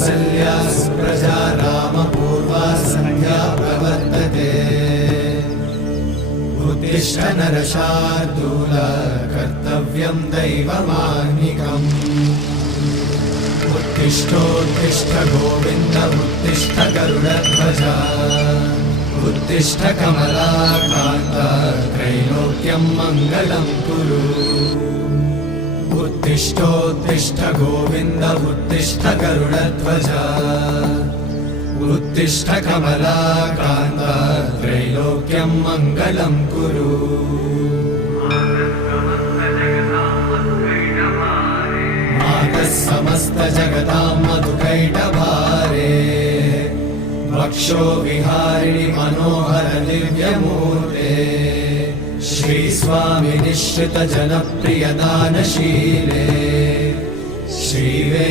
कौसल्या सुप्रजा रामपूर्वा सन्ध्या प्रवर्तते उत्तिष्ठ नरशार्दूल कर्तव्यं दैवमाह्निकम् उत्तिष्ठोत्तिष्ठ गोविन्द उत्तिष्ठ गरुडध्वज उत्तिष्ठ कमलाकान्त त्रैलोक्यं मङ्गलं कुरु उत्तिष्ठोत्तिष्ठ गोविन्द उत्तिष्ठ गरुडध्वज उत्तिष्ठ कमलाकान्त त्रैलोक्यं मङ्गलं कुरु मातः समस्त जगतां मधुकैटभारे वक्षो विहारिणि मनोहर दिव्यमूर्ते श्रीस्वामि निश्चित जनप्रिय दानशीले श्रीवे